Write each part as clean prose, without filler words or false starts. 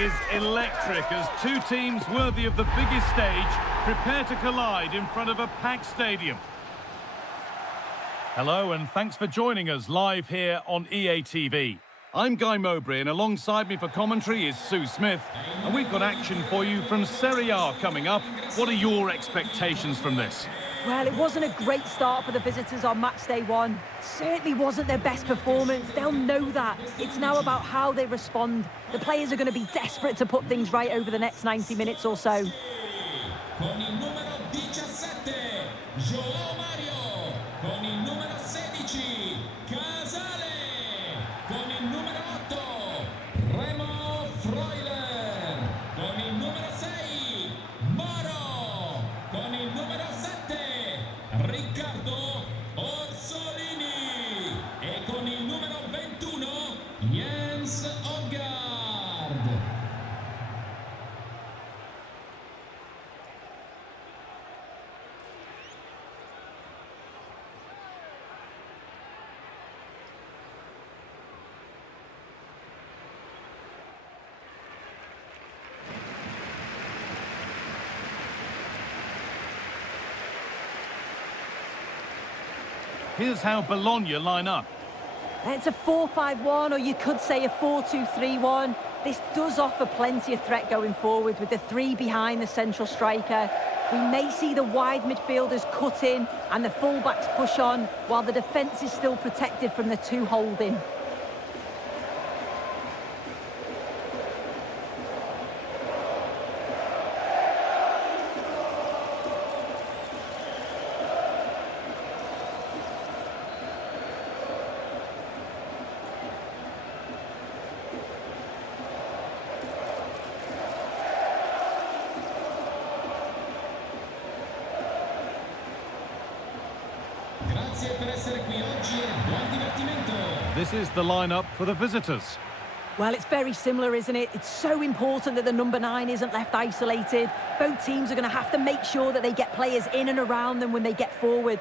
is electric as two teams worthy of the biggest stage prepare to collide in front of a packed stadium. Hello and thanks for joining us live here on EA TV. I'm Guy Mowbray and alongside me for commentary is Sue Smith. And we've got action for you from Serie A coming up. What are your expectations from this? Well, it wasn't a great start for the visitors on match day one. Certainly wasn't their best performance. They'll know that. It's now about how they respond. The players are going to be desperate to put things right over the next 90 minutes or so. Con il numero 17, João Mario. Con il numero 16, Casale. Con il numero 8, Remo Freuler. Con il numero 6, Moro. Con il numero 7, Riccardo Orsolini. E con il numero 21, Jens Odegaard. Here's how Bologna line up. It's a 4-5-1, or you could say a 4-2-3-1. This does offer plenty of threat going forward with the three behind the central striker. We may see the wide midfielders cut in and the fullbacks push on, while the defence is still protected from the two holding. Grazie per essere qui oggi e buon divertimento. This is the lineup for the visitors. Well, it's very similar, isn't it? It's so important that the number 9 isn't left isolated. Both teams are going to have to make sure that they get players in and around them when they get forward.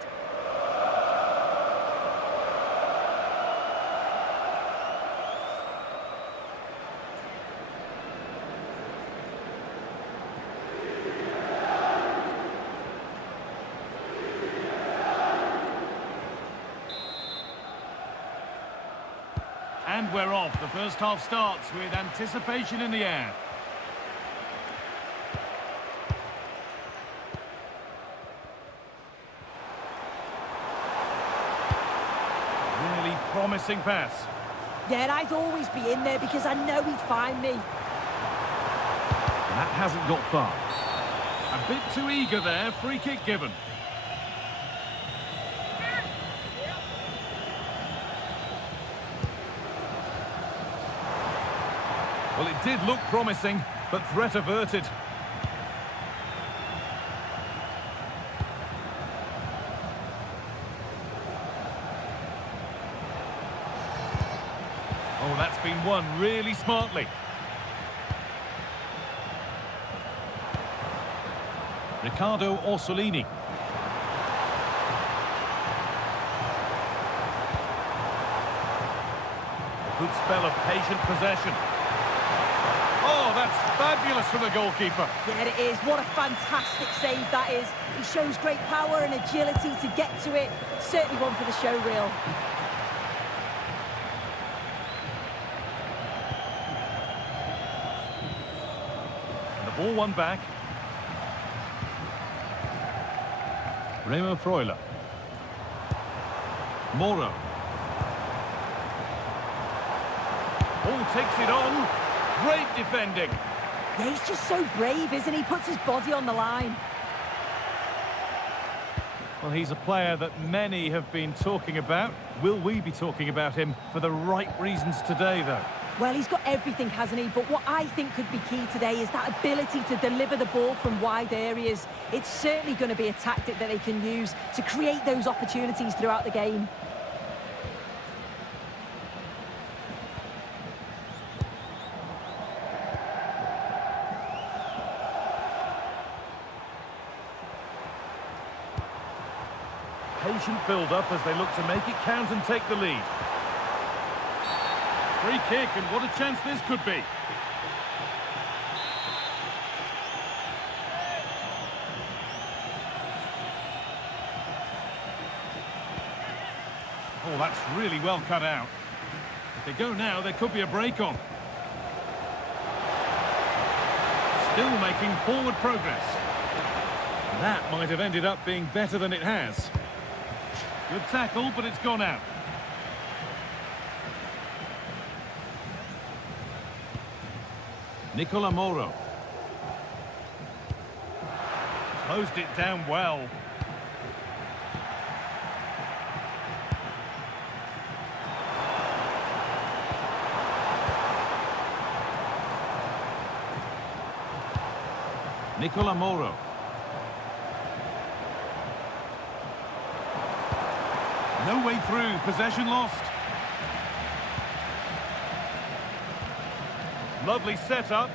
And we're off. The first half starts with anticipation in the air. Really promising pass. Yeah, I'd always be in there because I know he'd find me. That hasn't got far. A bit too eager there. Free kick given. Well, it did look promising, but threat averted. Oh, that's been won really smartly. Riccardo Orsolini. A good spell of patient possession. Oh, that's fabulous from the goalkeeper. Yeah, it is. What a fantastic save that is. He shows great power and agility to get to it. Certainly one for the show reel. The ball won back. Remo Freuler. Moro. Ball takes it on. Great defending. Yeah, he's just so brave, isn't he? Puts his body on the line. Well, he's a player that many have been talking about. Will we be talking about him for the right reasons today, though? Well, he's got everything, hasn't he? But what I think could be key today is that ability to deliver the ball from wide areas. It's certainly going to be a tactic that they can use to create those opportunities throughout the game. Patient build-up as they look to make it count and take the lead. Free kick, and what a chance this could be. Oh, that's really well cut out. If they go now, there could be a break on. Still making forward progress. That might have ended up being better than it has. Good tackle, but it's gone out. Nicola Moro. Closed it down well. Nicola Moro. No way through, possession lost. Lovely setup.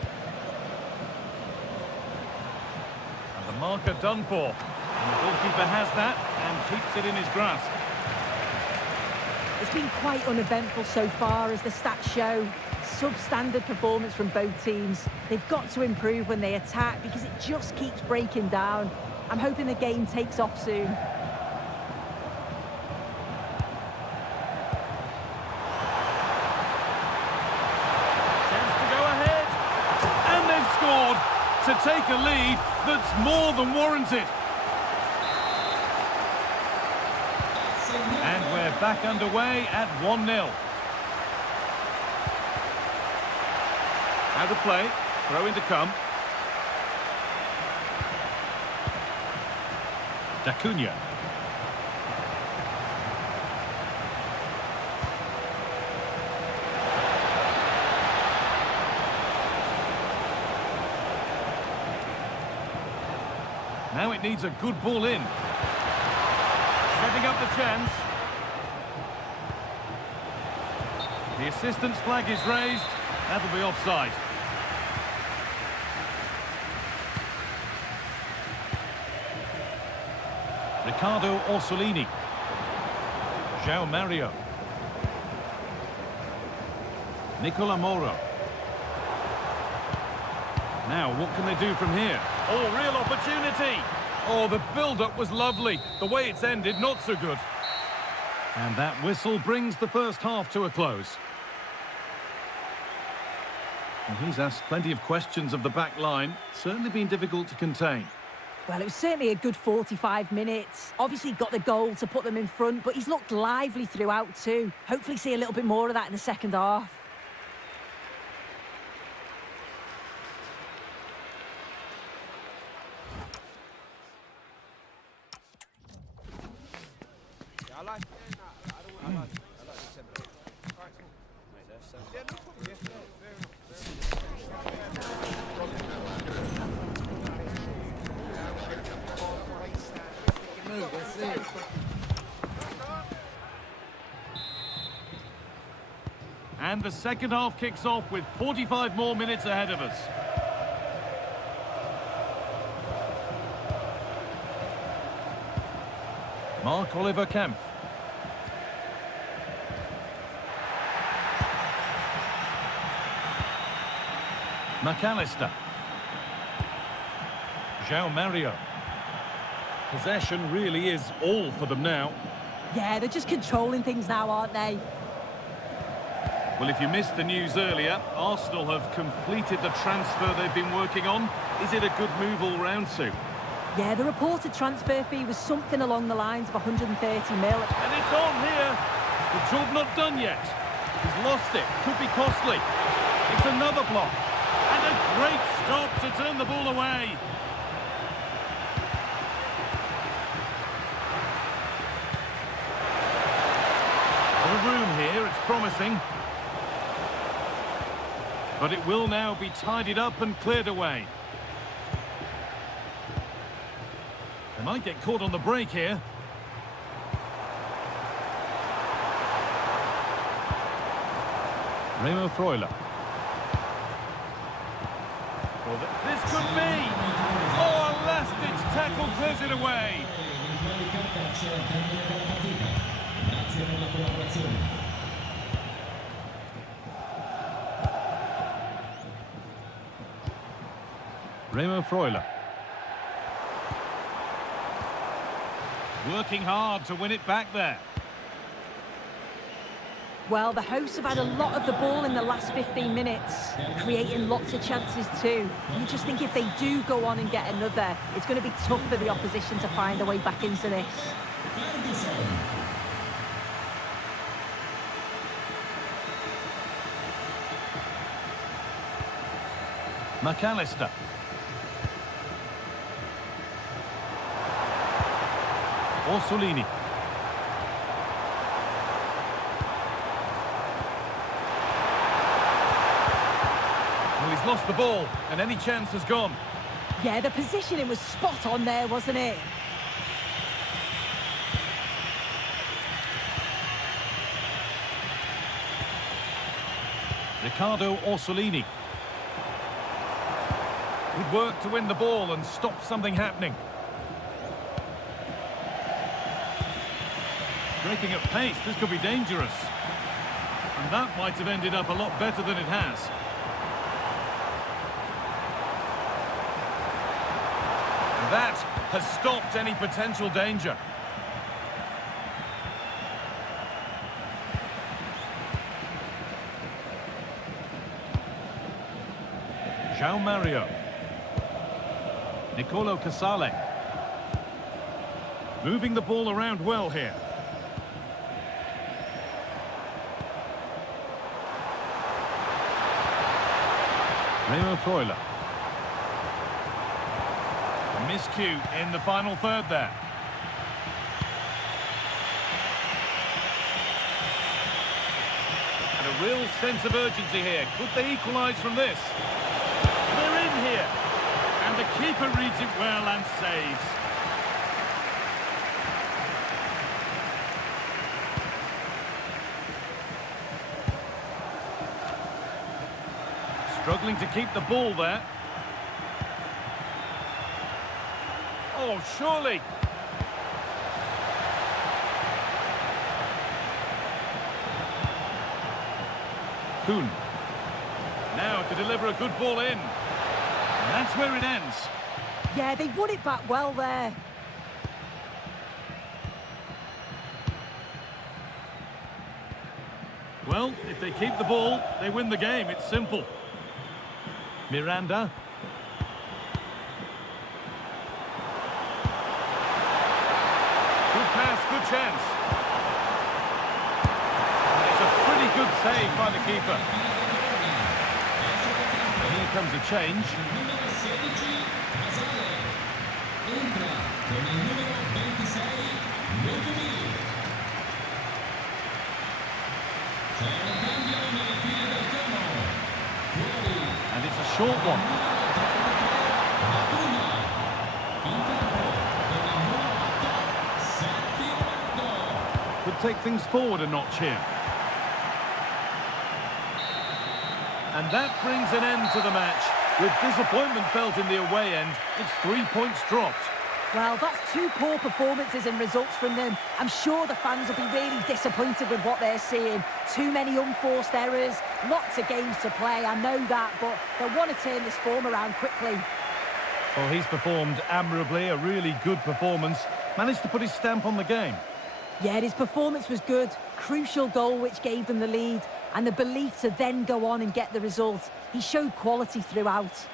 And the marker done for. And the goalkeeper has that and keeps it in his grasp. It's been quite uneventful so far, as the stats show. Substandard performance from both teams. They've got to improve when they attack because it just keeps breaking down. I'm hoping the game takes off soon. Chance to go ahead. And they've scored to take a lead that's more than warranted. And we're back underway at 1-0. Out of play, throw in to come. D'Acunha. Now it needs a good ball in. Setting up the chance. The assistant's flag is raised. That'll be offside. Riccardo Orsolini. João Mario. Nicola Moro. Now, what can they do from here? Oh, real opportunity. Oh, the build-up was lovely. The way it's ended, not so good. And that whistle brings the first half to a close. And he's asked plenty of questions of the back line. Certainly been difficult to contain. Well, it was certainly a good 45 minutes. Obviously got the goal to put them in front, but he's looked lively throughout too. Hopefully see a little bit more of that in the second half. And the second half kicks off with 45 more minutes ahead of us. Marc-Oliver Kempf. McAllister. João Mario. Possession really is all for them now. Yeah, they're just controlling things now, aren't they? Well, if you missed the news earlier, Arsenal have completed the transfer they've been working on. Is it a good move all round, Sue? Yeah, the reported transfer fee was something along the lines of 130 mil. And it's on here. The job not done yet. He's lost it. Could be costly. It's another block. And a great stop to turn the ball away. The room here, it's promising. But it will now be tidied up and cleared away. They might get caught on the break here. Remo Freuler. Well, this could be! Oh, a last-ditch tackle clears it away. Remo Freuler. Working hard to win it back there. Well, the hosts have had a lot of the ball in the last 15 minutes, creating lots of chances too. You just think if they do go on and get another, it's going to be tough for the opposition to find a way back into this. McAllister. Orsolini. Well, he's lost the ball, and any chance has gone. Yeah, the positioning was spot on there, wasn't it? Riccardo Orsolini. Good work to win the ball and stop something happening. Breaking at pace, this could be dangerous. And that might have ended up a lot better than it has. And that has stopped any potential danger. João Mario. Nicolo Casale. Moving the ball around well here. Remo Freuler. A miscue in the final third there. And a real sense of urgency here. Could they equalise from this? They're in here. And the keeper reads it well and saves. Struggling to keep the ball there. Oh, surely. Kuhn. Now to deliver a good ball in. And that's where it ends. Yeah, they won it back well there. Well, if they keep the ball, they win the game. It's simple. Miranda. Good pass, good chance. It's a pretty good save by the keeper. And here comes a change. And it's a short one. Could take things forward a notch here. And that brings an end to the match. With disappointment felt in the away end, it's 3 points dropped. Well, that's two poor performances and results from them. I'm sure the fans will be really disappointed with what they're seeing. Too many unforced errors, lots of games to play, I know that, but they'll want to turn this form around quickly. Well, he's performed admirably, a really good performance. Managed to put his stamp on the game. Yeah, his performance was good. Crucial goal which gave them the lead. And the belief to then go on and get the result. He showed quality throughout.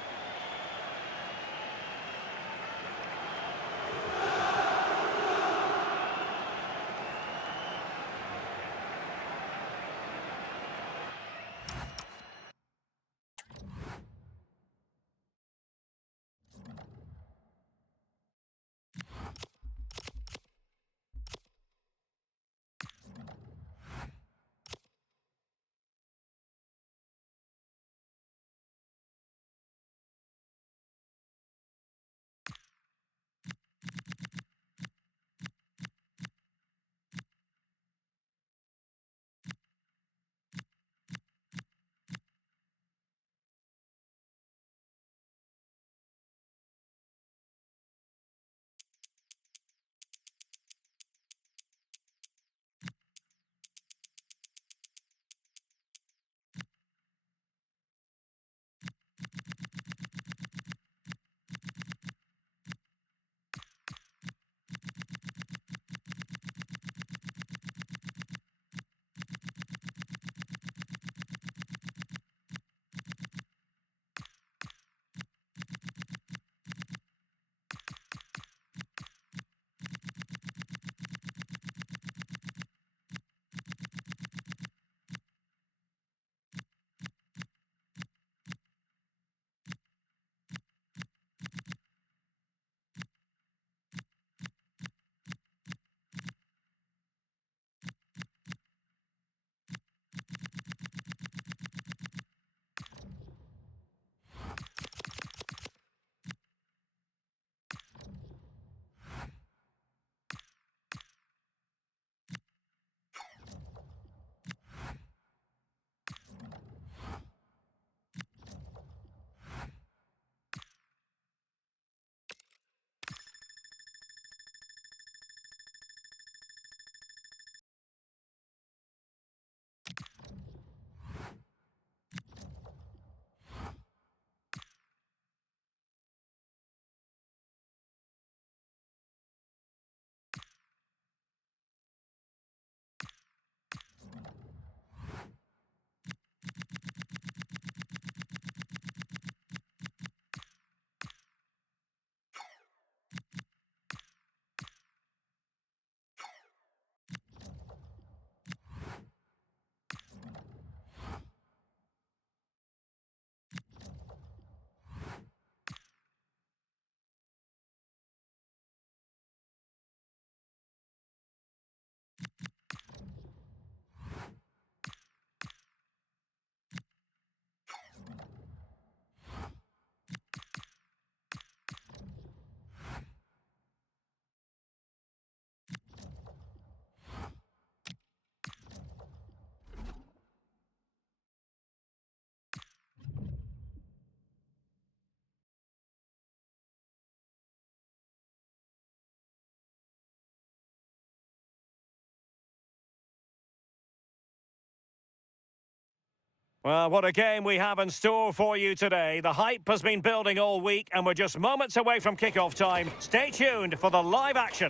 Well, what a game we have in store for you today. The hype has been building all week and we're just moments away from kickoff time. Stay tuned for the live action.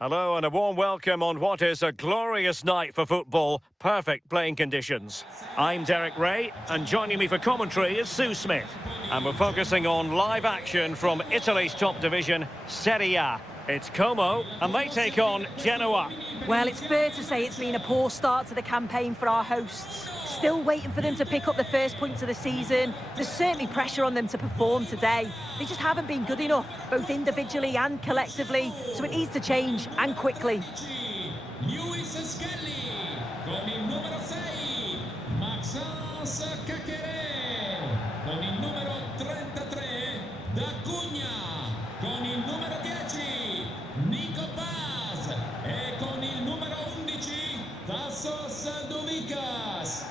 Hello and a warm welcome on what is a glorious night for football. Perfect playing conditions. I'm Derek Ray and joining me for commentary is Sue Smith. And we're focusing on live action from Italy's top division, Serie A. It's Como and they take on Genoa. Well, it's fair to say it's been a poor start to the campaign for our hosts. Still waiting for them to pick up the first points of the season. There's certainly pressure on them to perform today. They just haven't been good enough, both individually and collectively, so it needs to change, and quickly. Con il numero 6, Maxence Cacquere. Con il numero 33, Da Cunha. Con il numero 10, Nico Paz. E con il numero 11, Tassos Dovicas.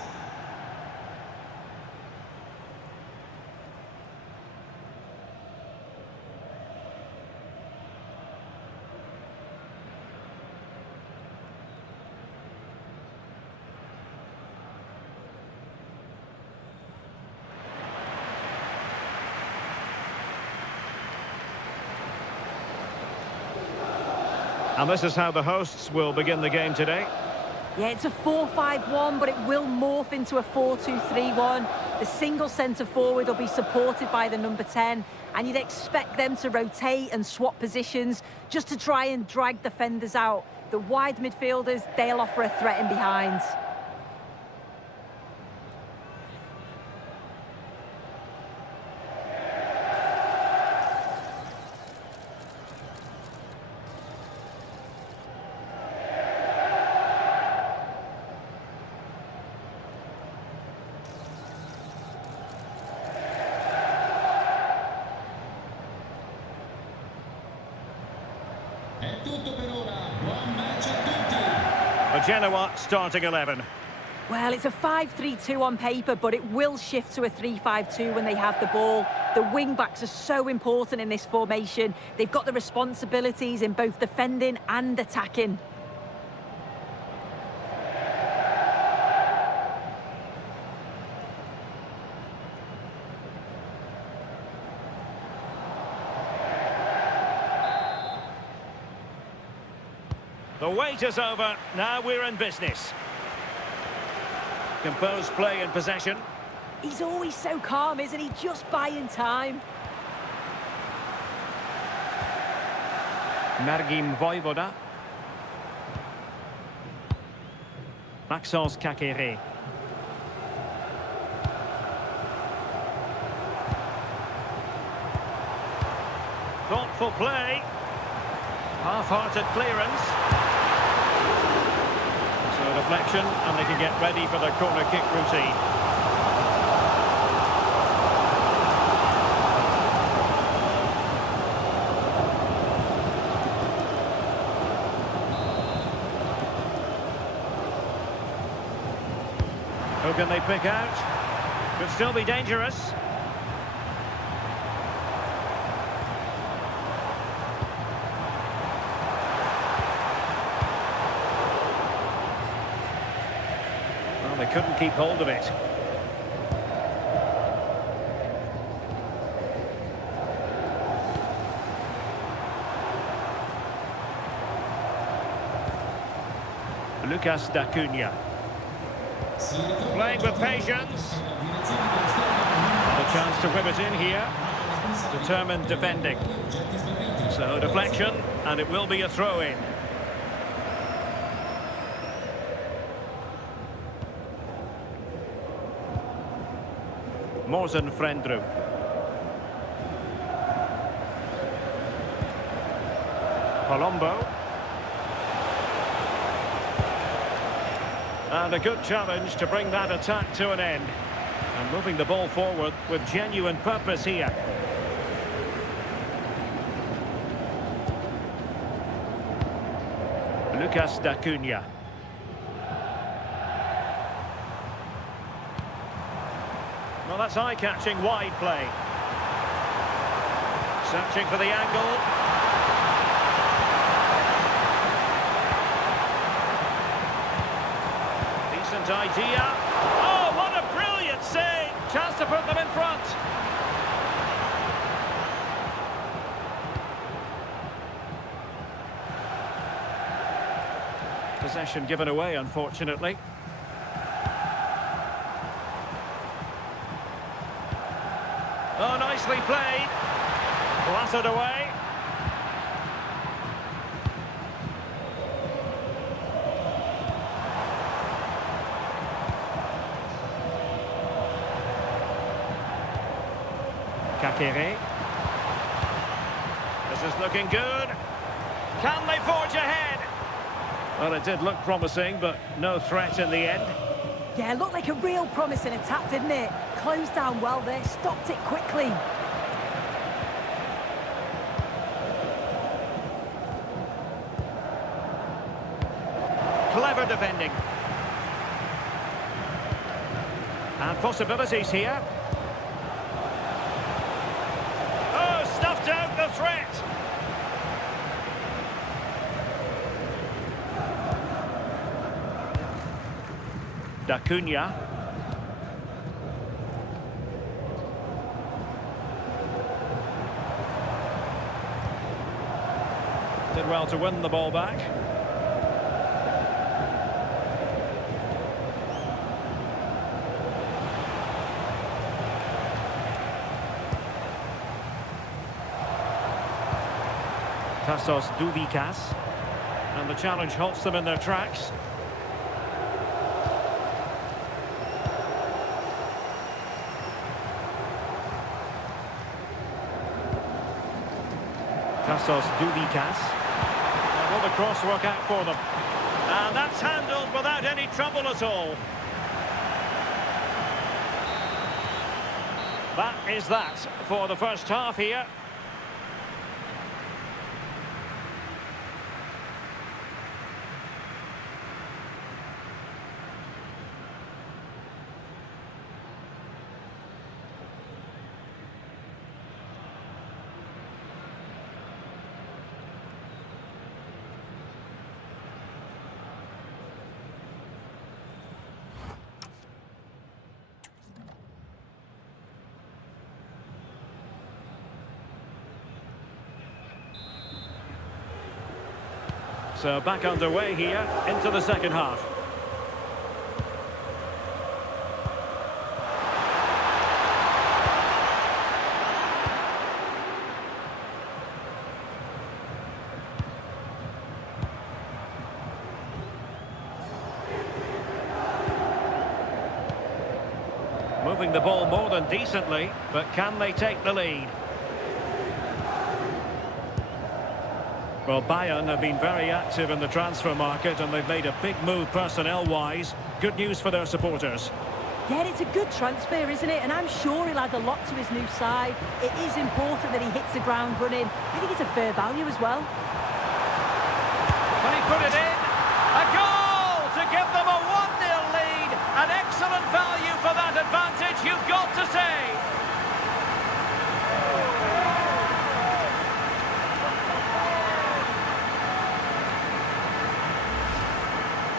And this is how the hosts will begin the game today. Yeah, it's a 4-5-1, but it will morph into a 4-2-3-1. The single centre forward will be supported by the number 10, and you'd expect them to rotate and swap positions just to try and drag defenders out. The wide midfielders, they'll offer a threat in behind. È tutto per ora. Buon match a tutti. The Genoa starting 11. Well, it's a 5-3-2 on paper, but it will shift to a 3-5-2 when they have the ball. The wing-backs are so important in this formation. They've got the responsibilities in both defending and attacking. The wait is over. Now we're in business. Composed play in possession. He's always so calm, isn't he? Just buying time. Margim Voivoda. Maxence Cacquere. Thoughtful play. Half-hearted clearance. So deflection, and they can get ready for the corner kick routine. Who can they pick out? Could still be dangerous. They couldn't keep hold of it. Lucas Da Cunha. Playing with patience. The chance to whip it in here. Determined defending. So deflection, and it will be a throw-in. Morten Frendru. Colombo. And a good challenge to bring that attack to an end. And moving the ball forward with genuine purpose here. Lucas Da Cunha. Well, that's eye-catching wide play. Searching for the angle. Decent idea. Oh, what a brilliant save! Chance to put them in front. Possession given away, unfortunately. Oh, nicely played. Blasted away. Karьera. This is looking good. Can they forge ahead? Well, it did look promising, but no threat in the end. Yeah, looked like a real promising attack, didn't it? Closed down well there, stopped it quickly. Clever defending. And possibilities here. Oh, stuffed out the threat. Cunha. Did well to win the ball back. Duvikas. And the challenge halts them in their tracks. Duvikas. Will the cross work out for them? And that's handled without any trouble at all. That is that for the first half here. So back underway here into the second half. Moving the ball more than decently, but can they take the lead? Well, Bayern have been very active in the transfer market and they've made a big move personnel-wise. Good news for their supporters. Yeah, it's a good transfer, isn't it? And I'm sure he'll add a lot to his new side. It is important that he hits the ground running. I think it's a fair value as well. Can he put it in? A goal to give them a 1-0 lead. An excellent value for that advantage, you've got to say.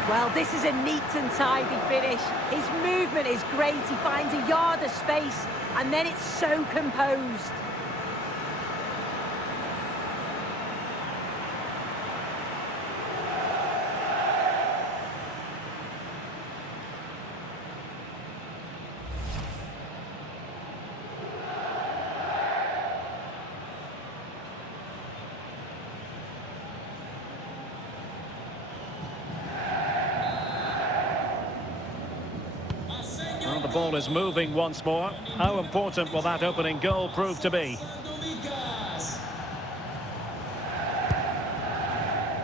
Well, this is a neat and tidy finish. His movement is great. He finds a yard of space, and then it's so composed. The ball is moving once more. How important will that opening goal prove to be?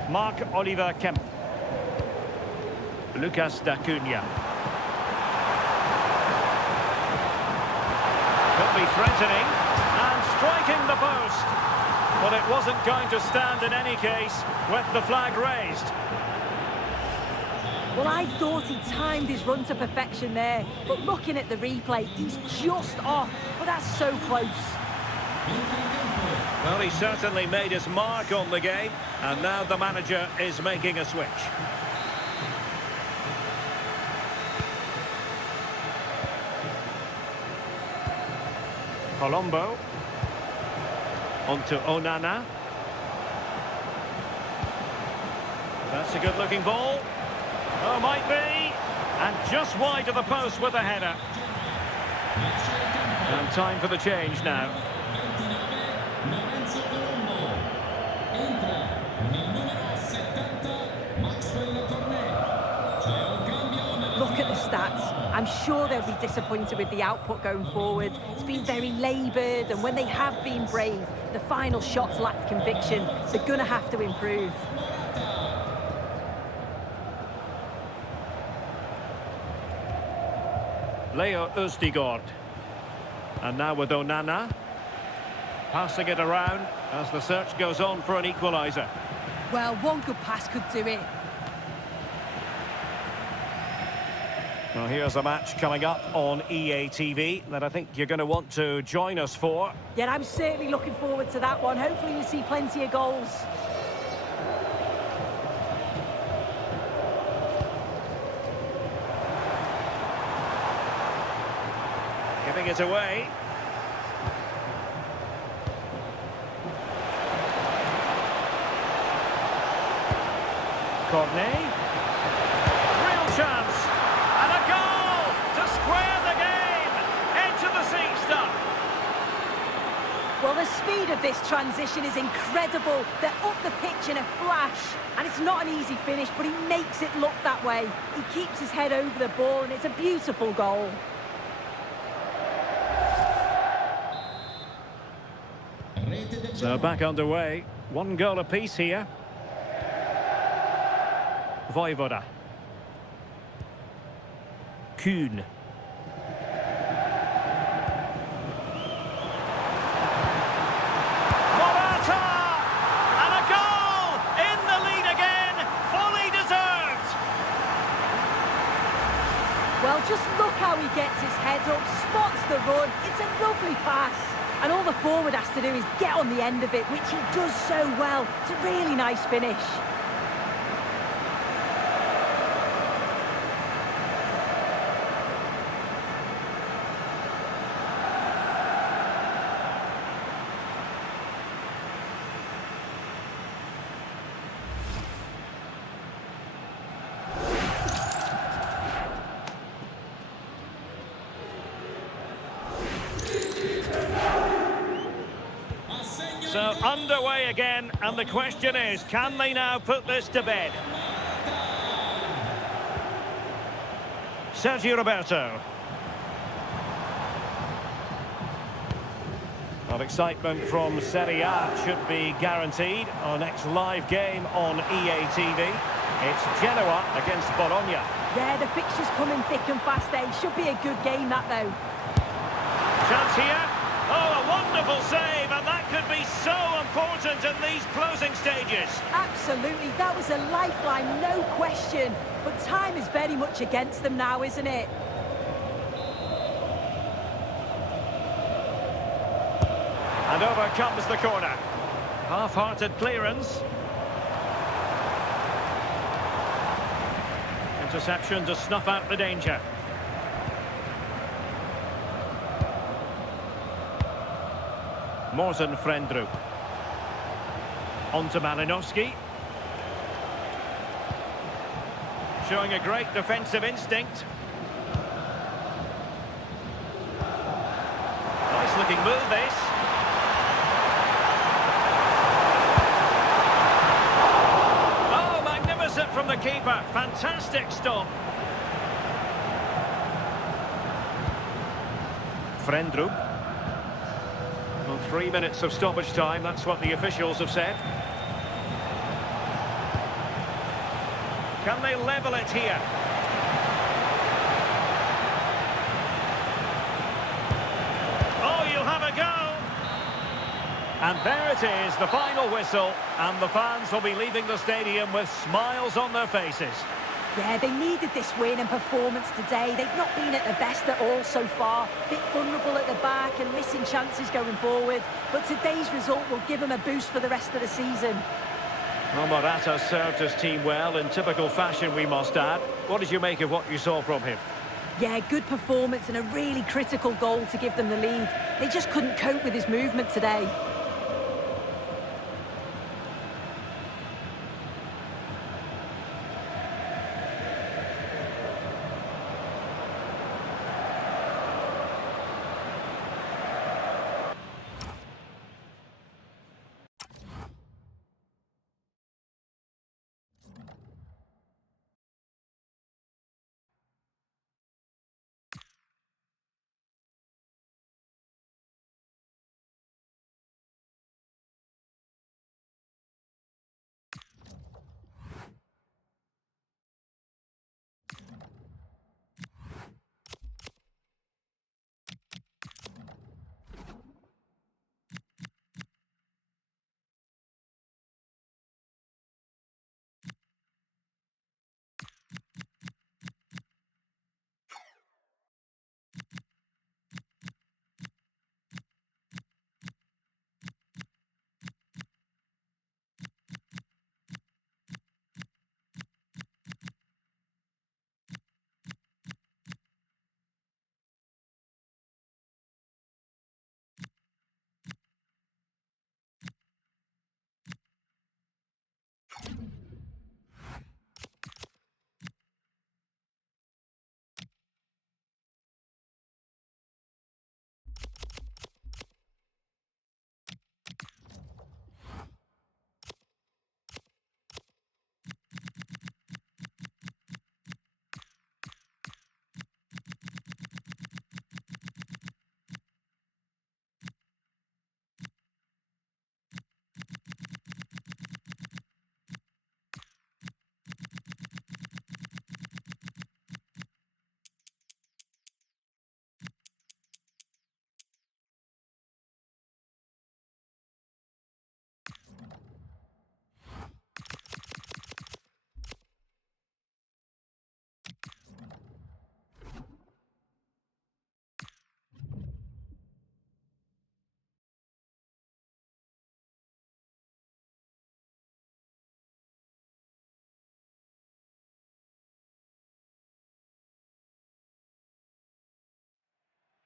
Marc-Oliver Kemp. Lucas Cunha. Could be threatening and striking the post. But it wasn't going to stand in any case with the flag raised. Well, I thought he timed his run to perfection there, but looking at the replay, he's just off. But that's so close. Well, he certainly made his mark on the game, and now the manager is making a switch. Colombo. Onto Onana. That's a good-looking ball. Oh, might be. And just wide of the post with a header. And time for the change now. Look at the stats. I'm sure they'll be disappointed with the output going forward. It's been very laboured, and when they have been brave, the final shots lacked conviction. They're going to have to improve. Leo Østigård. And now with Onana. Passing it around as the search goes on for an equaliser. Well, one good pass could do it. Well, here's a match coming up on EA TV that I think you're going to want to join us for. Yeah, I'm certainly looking forward to that one. Hopefully we'll see plenty of goals. Giving it away. Cornet. Real chance. And a goal to square the game. Into the seat stuff. Well, the speed of this transition is incredible. They're up the pitch in a flash. And it's not an easy finish, but he makes it look that way. He keeps his head over the ball, and it's a beautiful goal. So back underway. One goal apiece here. Vojvoda. Kuhn. Morata! And a goal! In the lead again! Fully deserved! Well, just look how he gets his head up, spots the run. It's a lovely pass. And all the forward has to do is get on the end of it, which he does so well. It's a really nice finish. So underway again, and the question is, can they now put this to bed? Sergio Roberto. Well, excitement from Serie A should be guaranteed. Our next live game on EA TV. It's Genoa against Bologna. Yeah, the fixtures coming thick and fast, eh? Should be a good game, that, though. Chance here. Oh, a wonderful save, and that could be so important in these closing stages. Absolutely, that was a lifeline, no question. But time is very much against them now, isn't it? And over comes the corner. Half-hearted clearance. Interception to snuff out the danger. Morten Frendrup. On to Malinowski. Showing a great defensive instinct. Nice looking move, this. Oh, magnificent from the keeper. Fantastic stop. Frendrup. Well, 3 minutes of stoppage time, that's what the officials have said. Can they level it here? Oh, you'll have a go! And there it is, the final whistle, and the fans will be leaving the stadium with smiles on their faces. Yeah, they needed this win and performance today. They've not been at their best at all so far. Bit vulnerable at the back and missing chances going forward. But today's result will give them a boost for the rest of the season. Well, Morata served his team well in typical fashion, we must add. What did you make of what you saw from him? Yeah, good performance and a really critical goal to give them the lead. They just couldn't cope with his movement today.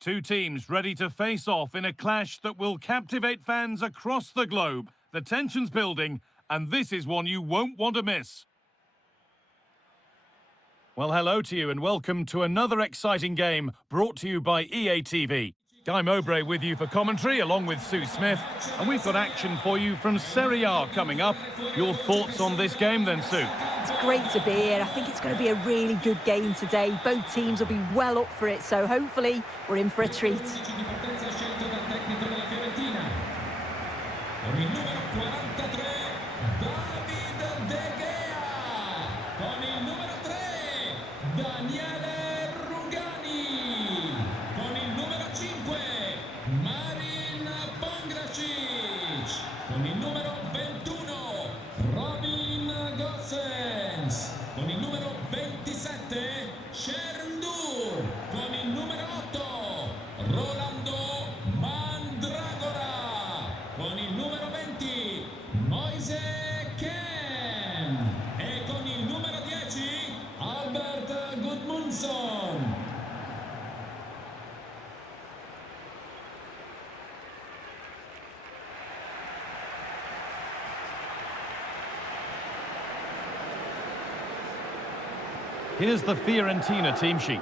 Two teams ready to face off in a clash that will captivate fans across the globe. The tension's building, and this is one you won't want to miss. Well, hello to you and welcome to another exciting game brought to you by EA TV. Guy Mowbray with you for commentary along with Sue Smith, and we've got action for you from Serie A coming up. Your thoughts on this game then, Sue? It's great to be here. I think it's going to be a really good game today. Both teams will be well up for it, so hopefully we're in for a treat. Here's the Fiorentina team sheet.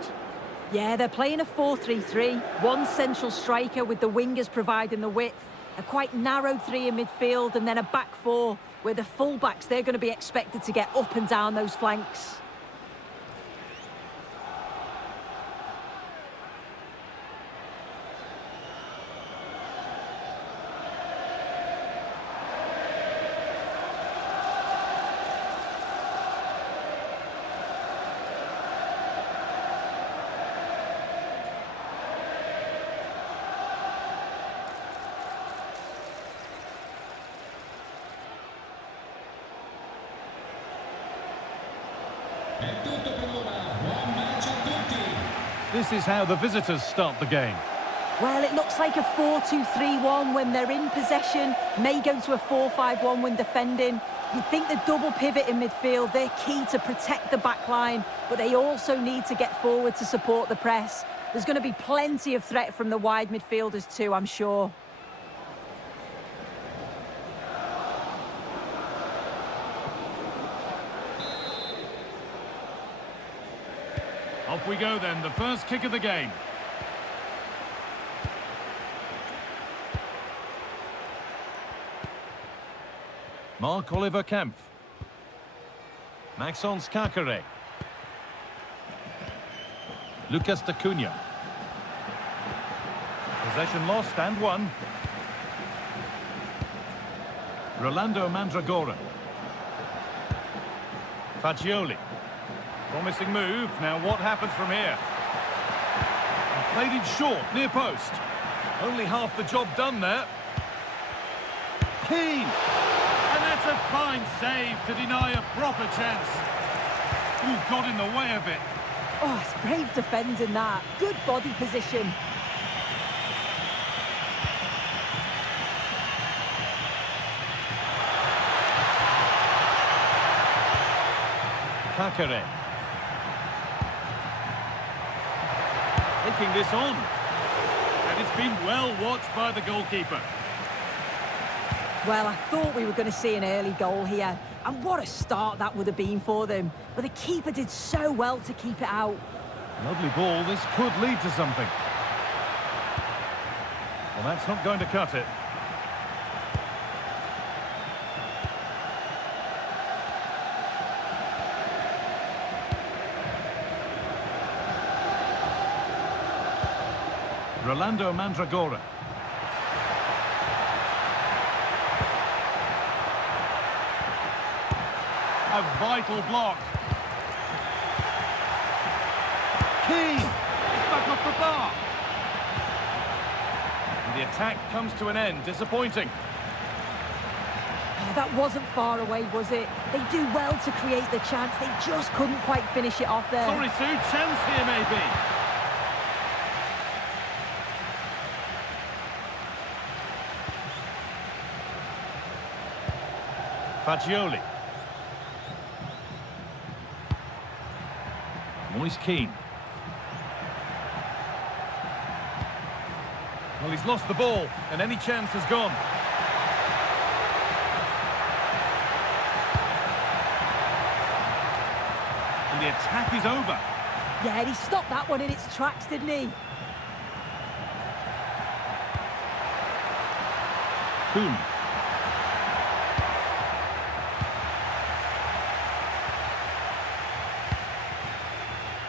Yeah, they're playing a 4-3-3. One central striker with the wingers providing the width. A quite narrow three in midfield and then a back four where the full-backs, they're going to be expected to get up and down those flanks. È tutto per ora. Buon match a tutti. This is how the visitors start the game. Well, it looks like a 4-2-3-1 when they're in possession, may go to a 4-5-1 when defending. You'd think the double pivot in midfield, they're key to protect the back line, but they also need to get forward to support the press. There's going to be plenty of threat from the wide midfielders too, I'm sure. Off we go then, the first kick of the game. Marc-Oliver Kempf. Maxence Carré. Lucas Acuna. Possession lost and won. Rolando Mandragora. Fagioli. Promising move. Now what happens from here? And played it short, near post. Only half the job done there. Keane! And that's a fine save to deny a proper chance. Ooh, got in the way of it. Oh, it's brave defending that. Good body position. Carré. Taking this on. And it's been well watched by the goalkeeper. Well, I thought we were going to see an early goal here. And what a start that would have been for them. But the keeper did so well to keep it out. Lovely ball. This could lead to something. Well, that's not going to cut it. Rolando Mandragora. A vital block. Keane! It's back off the bar. And the attack comes to an end. Disappointing. Oh, that wasn't far away, was it? They do well to create the chance. They just couldn't quite finish it off there. Sorry, Sue. Chance here, maybe. Fagioli. Moise Keane. Well, he's lost the ball, and any chance has gone. And the attack is over. Yeah, he stopped that one in its tracks, didn't he? Kuhn.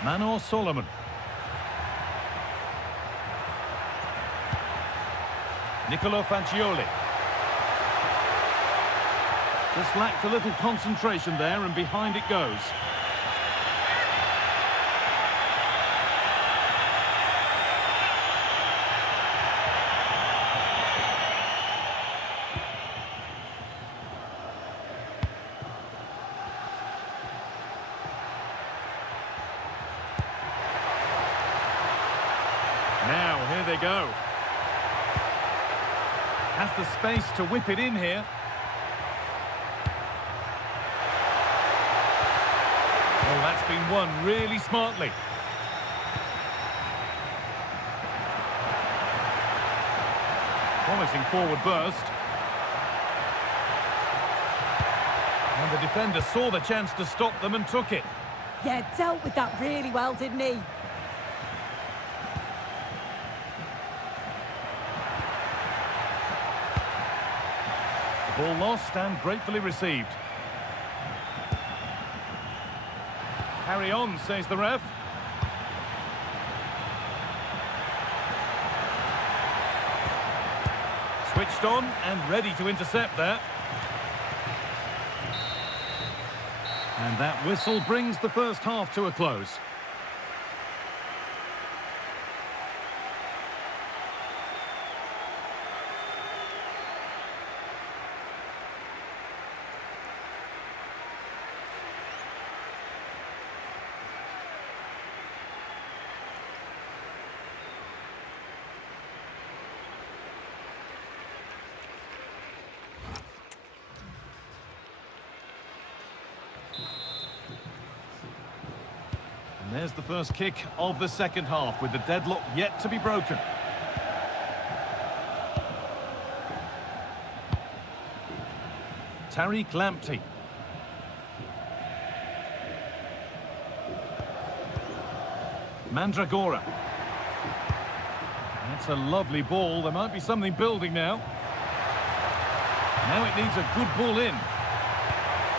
Manor Solomon. Nicolo Fagioli. Just lacked a little concentration there, and behind it goes. Now, here they go. Has the space to whip it in here. Oh, that's been won really smartly. Promising forward burst. And the defender saw the chance to stop them and took it. Yeah, dealt with that really well, didn't he? Ball lost and gratefully received. Carry on, says the ref. Switched on and ready to intercept there. And that whistle brings the first half to a close. And there's the first kick of the second half, with the deadlock yet to be broken. Tariq Lamptey. Mandragora. That's a lovely ball. There might be something building now. Now it needs a good ball in.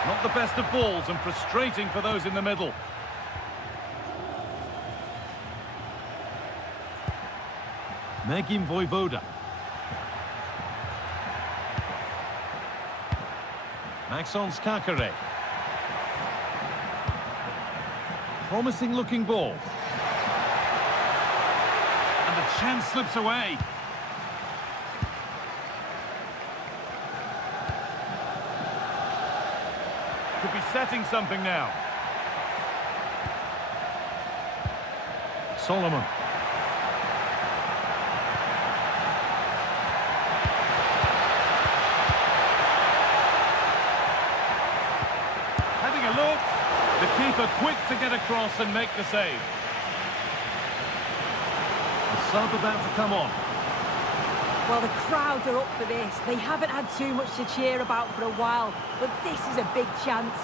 Not the best of balls and frustrating for those in the middle. Negim Vojvoda. Maxence Kakare. Promising looking ball. And the chance slips away. Could be setting something now. Solomon. Having a look. The keeper quick to get across and make the save. The sub about to come on. Well, the crowds are up for this. They haven't had too much to cheer about for a while, but this is a big chance.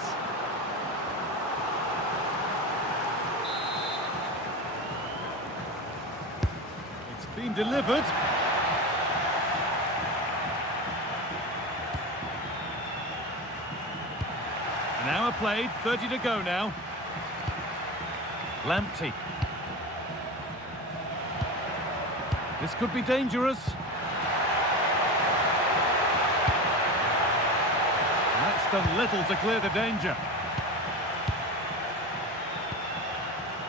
It's been delivered. An hour played, 30 to go now. Lamptey. This could be dangerous. That's done little to clear the danger.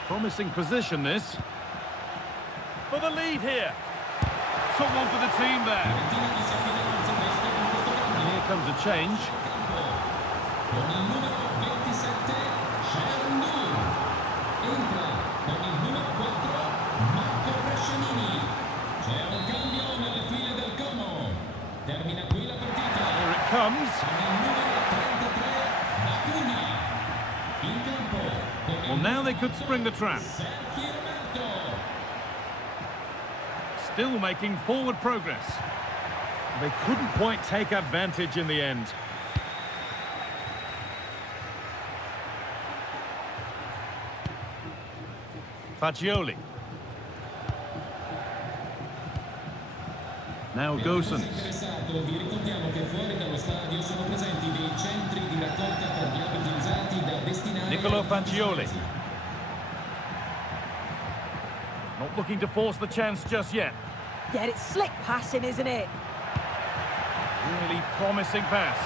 Promising position, this. For the lead here. Took one for the team there. And here comes a change. Con il numero 27 entra con il numero 4 Marco Brescianini. C'è un cambio nelle file del Komo. Termina qui la partita. Here it comes. Con il numero 33 in campo con il Well, now they could spring the trap. Sergio Roberto. Still making forward progress. They couldn't quite take advantage in the end. Fagioli. Now Gosens. Interessato, vi ricordiamo che fuori dallo stadio sono presenti dei centri di raccolta per gli abiti usati da destinare. Nicolo Fagioli. Not looking to force the chance just yet. Yeah, it's slick passing, isn't it? Really promising pass.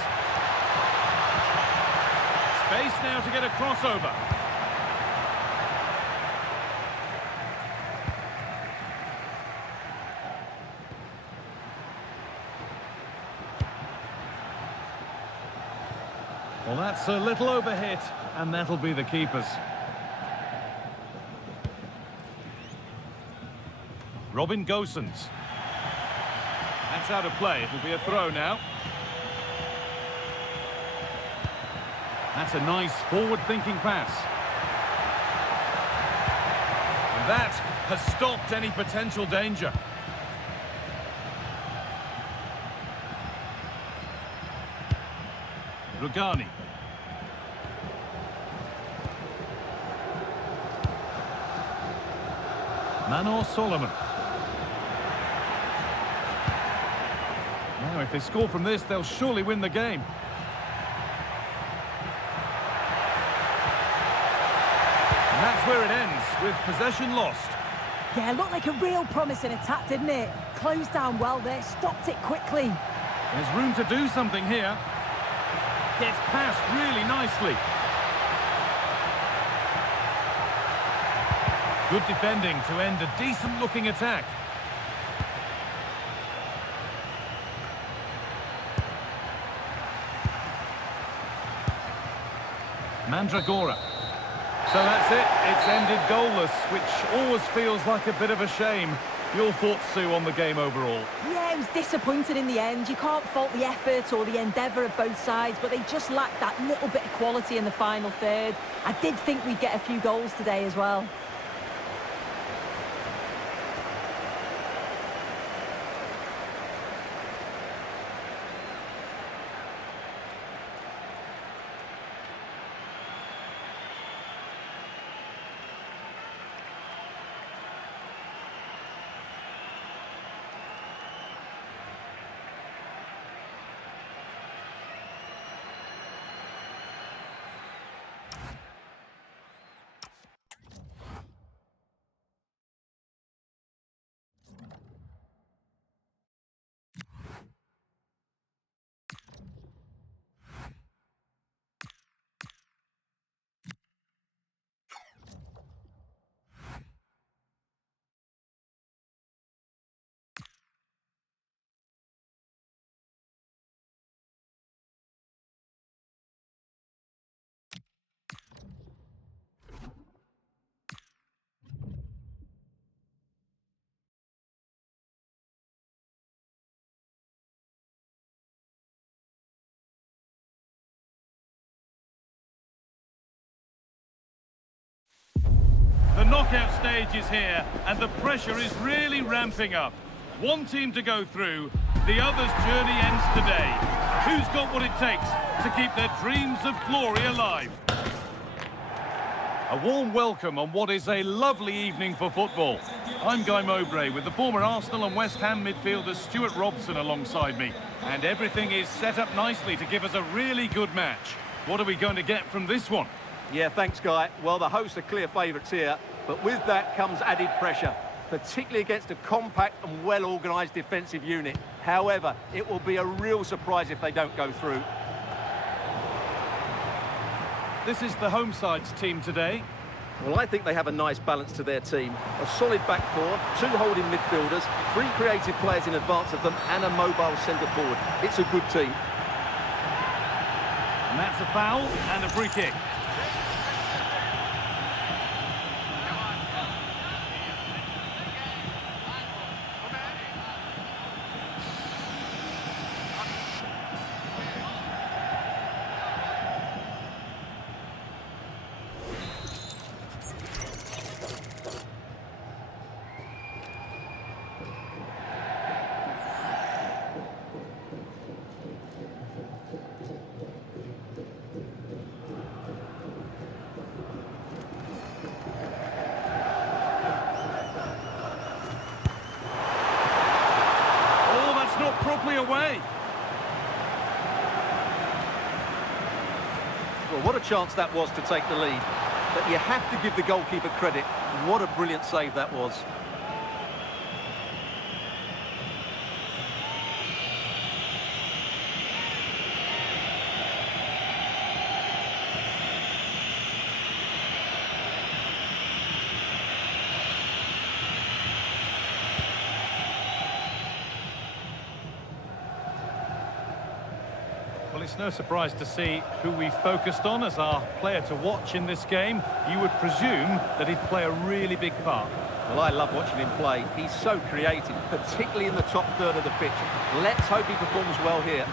Space now to get a crossover. Well, that's a little overhit, and that'll be the keepers. Robin Gosens. That's out of play. It'll be a throw now. That's a nice forward-thinking pass. And that has stopped any potential danger. Rugani. Manor Solomon. Now, if they score from this, they'll surely win the game. And that's where it ends, with possession lost. Yeah, looked like a real promising attack, didn't it? Closed down well there, stopped it quickly. There's room to do something here. Gets past really nicely. Good defending to end a decent-looking attack. Mandragora. So that's it. It's ended goalless, which always feels like a bit of a shame. Your thoughts, Sue, on the game overall? Yeah, it was disappointing in the end. You can't fault the effort or the endeavour of both sides, but they just lacked that little bit of quality in the final third. I did think we'd get a few goals today as well. The knockout stage is here, and the pressure is really ramping up. One team to go through, the other's journey ends today. Who's got what it takes to keep their dreams of glory alive? A warm welcome on what is a lovely evening for football. I'm Guy Mowbray with the former Arsenal and West Ham midfielder Stuart Robson alongside me. And everything is set up nicely to give us a really good match. What are we going to get from this one? Yeah, thanks, Guy. Well, the hosts are clear favourites here, but with that comes added pressure, particularly against a compact and well-organised defensive unit. However, it will be a real surprise if they don't go through. This is the home side's team today. Well, I think they have a nice balance to their team. A solid back four, two holding midfielders, three creative players in advance of them, and a mobile centre-forward. It's a good team. And that's a foul and a free kick. Not properly away. Well, what a chance that was to take the lead. But you have to give the goalkeeper credit. What a brilliant save that was. Well, it's no surprise to see who we focused on as our player to watch in this game. You would presume that he'd play a really big part. Well, I love watching him play. He's so creative, particularly in the top third of the pitch. Let's hope he performs well here.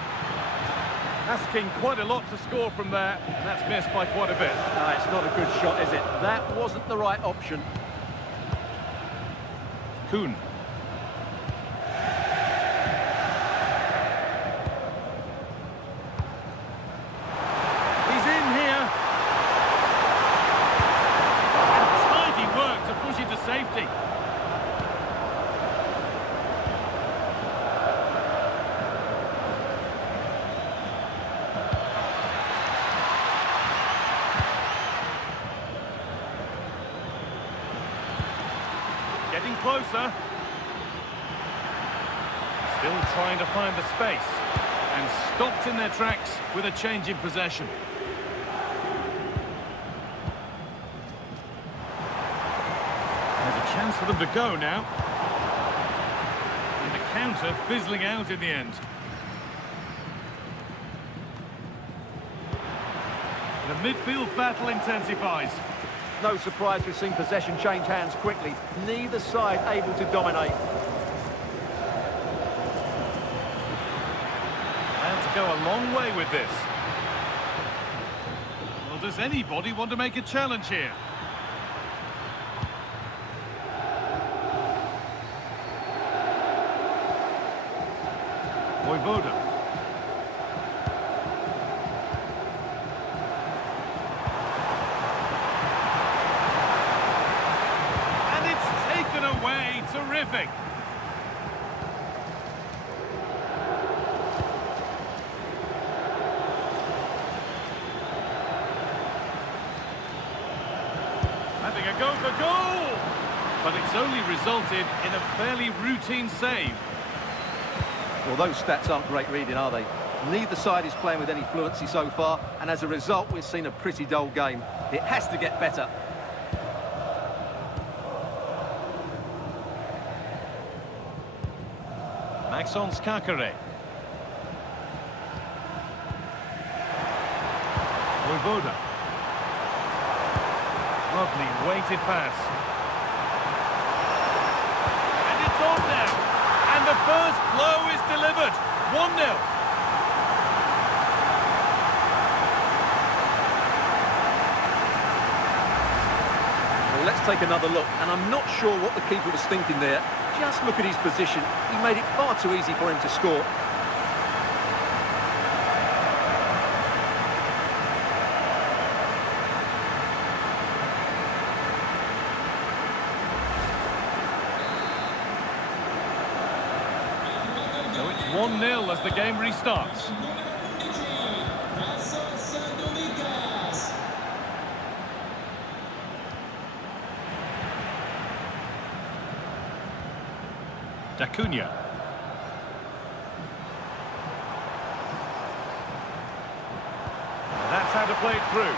Asking quite a lot to score from there, and that's missed by quite a bit. No, it's not a good shot, is it? That wasn't the right option. Kuhn. Safety. Getting closer. Still trying to find the space. And stopped in their tracks with a change in possession. Chance for them to go now. And the counter fizzling out in the end. The midfield battle intensifies. no surprise we've seen possession change hands quickly. Neither side able to dominate. And to go a long way with this. Well, does anybody want to make a challenge here? Voivoda. And it's taken away. Terrific. Having a go for goal. But it's only resulted in a fairly routine save. Well, those stats aren't great reading, are they? Neither side is playing with any fluency so far, and as a result, we've seen a pretty dull game. It has to get better. Maxence Kakare. Voivoda. Lovely weighted pass. And it's on now. And the first blow is delivered. 1-0. Well, let's take another look, and I'm not sure what the keeper was thinking there. Just look at his position. He made it far too easy for him to score. So it's 1-0 as the game restarts. D'Acunha. That's how to play it through.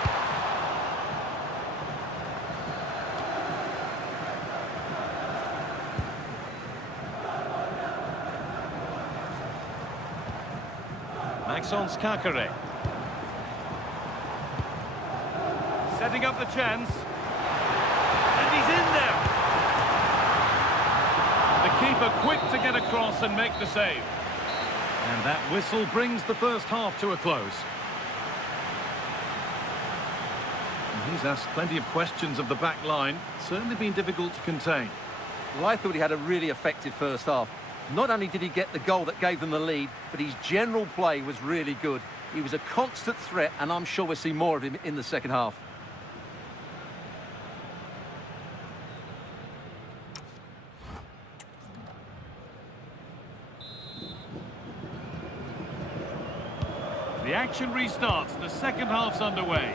Maxence Kakare. Setting up the chance. And he's in there. The keeper quick to get across and make the save. And that whistle brings the first half to a close. And he's asked plenty of questions of the back line. Certainly been difficult to contain. Well, I thought he had a really effective first half. Not only did he get the goal that gave them the lead, but his general play was really good. He was a constant threat, and I'm sure we'll see more of him in the second half. The action restarts. The second half's underway.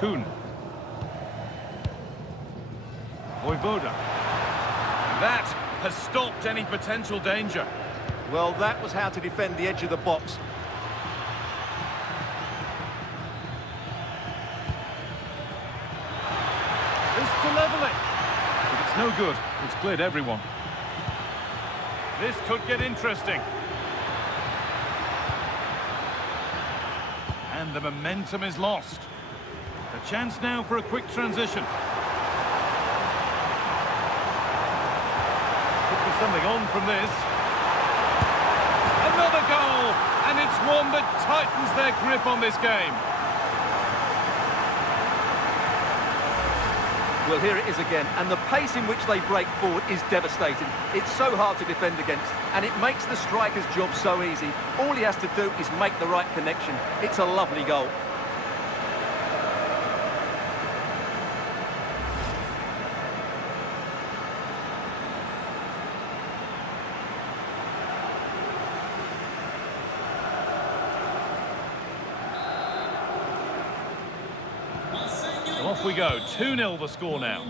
Kuhn. Voivoda. That has stopped any potential danger. Well, that was how to defend the edge of the box. This to level it. But it's no good. It's cleared everyone. This could get interesting. And the momentum is lost. A chance now for a quick transition. Could be something on from this. Another goal! And it's one that tightens their grip on this game. Well, here it is again, and the pace in which they break forward is devastating. It's so hard to defend against, and it makes the striker's job so easy. All he has to do is make the right connection. It's a lovely goal. So off we go, 2-0 the score now.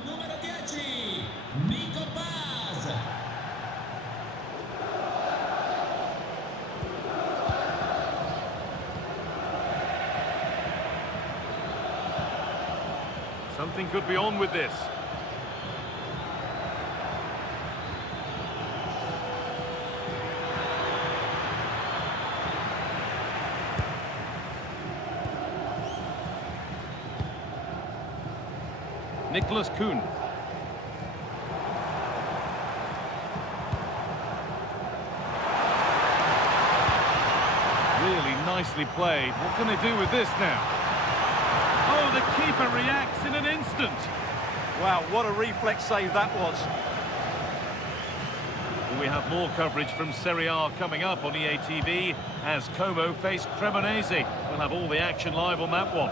Something could be on with this. Nicholas Kuhn. Really nicely played. What can they do with this now? Oh, the keeper reacts in an instant. Wow, what a reflex save that was. We have more coverage from Serie A coming up on EA TV as Como face Cremonese. We'll have all the action live on that one.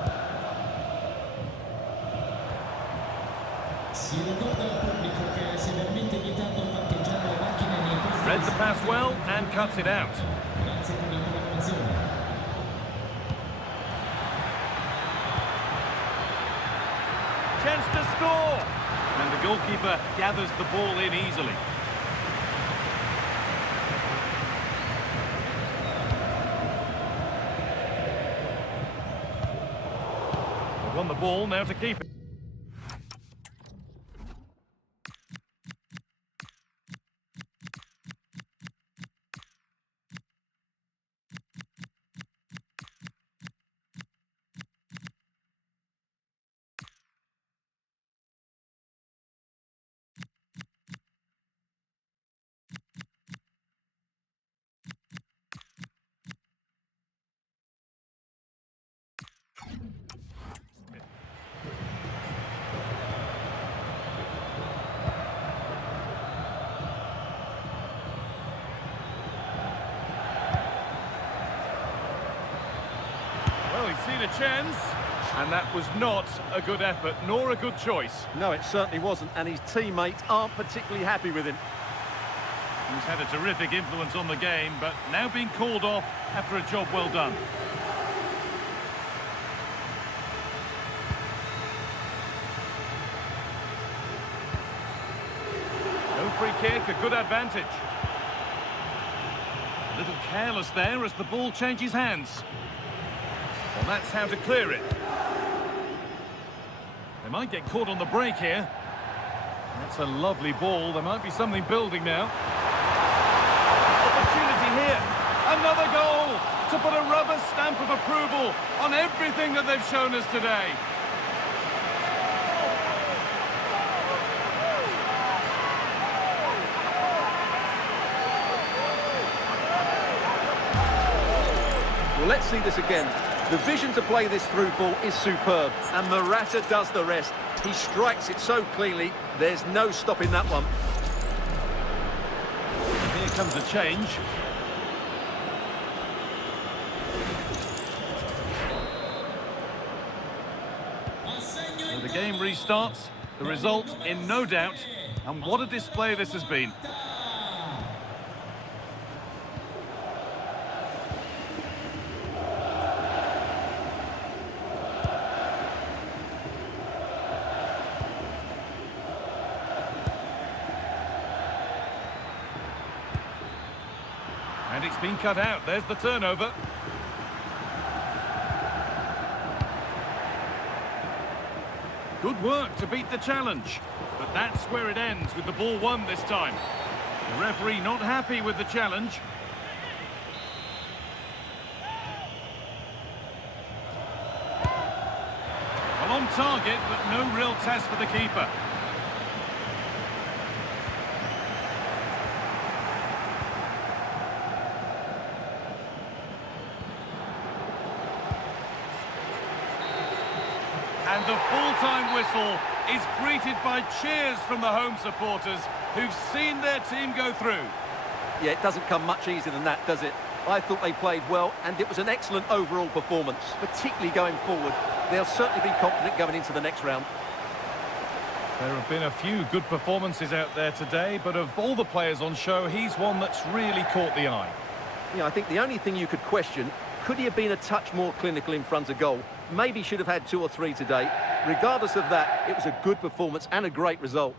Read the pass well and cuts it out. Chance to score! And the goalkeeper gathers the ball in easily. They won the ball, now to keep it. Well, he's seen a chance, and that was not a good effort, nor a good choice. No, it certainly wasn't, and his teammates aren't particularly happy with him. He's had a terrific influence on the game, but now being called off after a job well done. No free kick, a good advantage. A little careless there as the ball changes hands. Well, that's how to clear it. They might get caught on the break here. That's a lovely ball. There might be something building now. Opportunity here. Another goal to put a rubber stamp of approval on everything that they've shown us today. Well, let's see this again. The vision to play this through ball is superb, and Morata does the rest. He strikes it so cleanly, there's no stopping that one. Here comes a change. So the game restarts, the result in no doubt, and what a display this has been. And it's been cut out. There's the turnover. Good work to beat the challenge. But that's where it ends, with the ball won this time. The referee not happy with the challenge. Well, on target, but no real test for the keeper. And the full-time whistle is greeted by cheers from the home supporters who've seen their team go through. Yeah, it doesn't come much easier than that, does it? I thought they played well, and it was an excellent overall performance, particularly going forward. They'll certainly be confident going into the next round. There have been a few good performances out there today, but of all the players on show, he's one that's really caught the eye. Yeah, I think the only thing you could question, could he have been a touch more clinical in front of goal? Maybe should have had 2 or 3 today. Regardless of that, it was a good performance and a great result.